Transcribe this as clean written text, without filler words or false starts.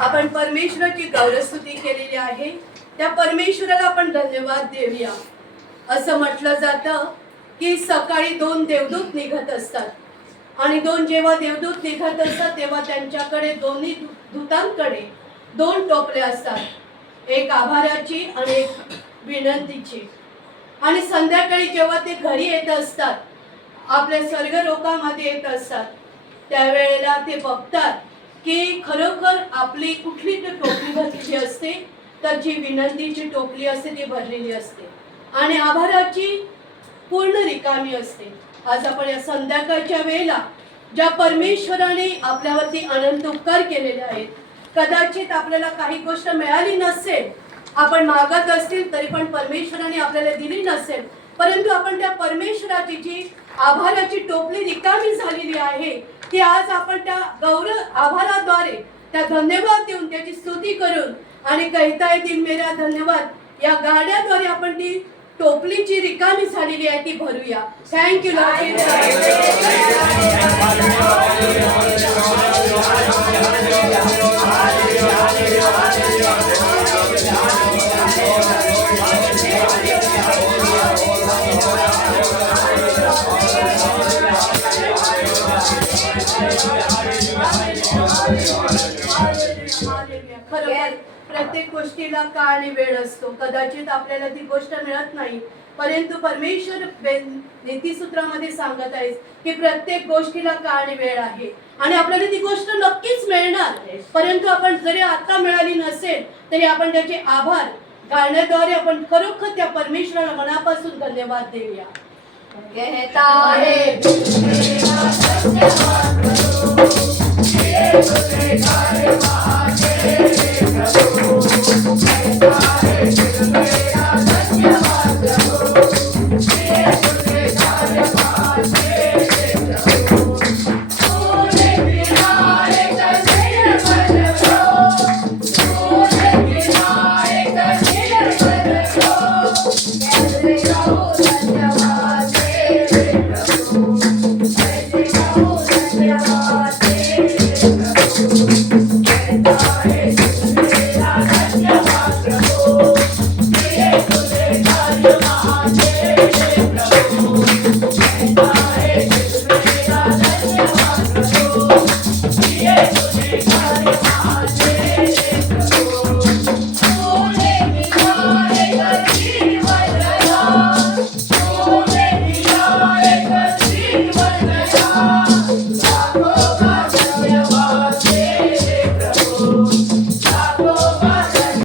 आपण परमेश्वराची गौरवस्तुती केलेली आहे. त्या परमेश्वराला आपण धन्यवाद देऊया. असं म्हटलं जातं की सकाळी 2 देवदूत निघत असतात आणि जेव्हा देवदूत निघत असतात तेव्हा त्यांच्याकडे दोन्ही दूतांकडे 2 टोपले असतात, एक आभाराची आणि एक विनंतीची. आणि संध्याकाळी जेव्हा ते घरी येत असतात, आपल्या स्वर्गलोकामध्ये येत असतात, त्यावेळेला ते बघतात की खरोखर आपली कुठली टोपली भरलेली असते, तर जी विनंतीची टोपली असते ती भरलेली असते आणि आभाराची पूर्ण रिकामी असते. आज आपण या संध्याकाळच्या वेळेला ज्या परमेश्वराने आपल्यावरती अनंत उपकार केलेले आहेत, कदाचित आपल्याला काही गोष्ट मिळाली नसेल, आपण मागत असतील तरी पण परमेश्वराने आपल्याला दिली नसेल, परंतु आपण त्या परमेश्वराची जी आभाराची टोपली रिकामी झालेली आहे ती आज आपण त्या आभाराद्वारे त्या धन्यवाद देऊन त्याची स्तुती करून आणि कहता है दिल मेरा धन्यवाद या गाण्याद्वारे आपण ती टोपली जी रिकामी झालेली आहे ती भरूया. Thank you Lord. खरं प्रत्येक गोष्टीला काळ आणि वेळ असतो. कदाचित आपल्याला ती गोष्ट मिळत नाही, परंतु परमेश्वर नीतिसूत्रामध्ये सांगत आहे की प्रत्येक गोष्टीला काळ आणि वेळ आहे आणि आपल्याला ती गोष्ट नक्कीच मिळणार. परंतु आपण जरी आता मिळाली नसेल तरी आपण त्याचे आभार गाण्याद्वारे आपण खरोखर त्या परमेश्वराला मनापासून धन्यवाद देऊया. कहता है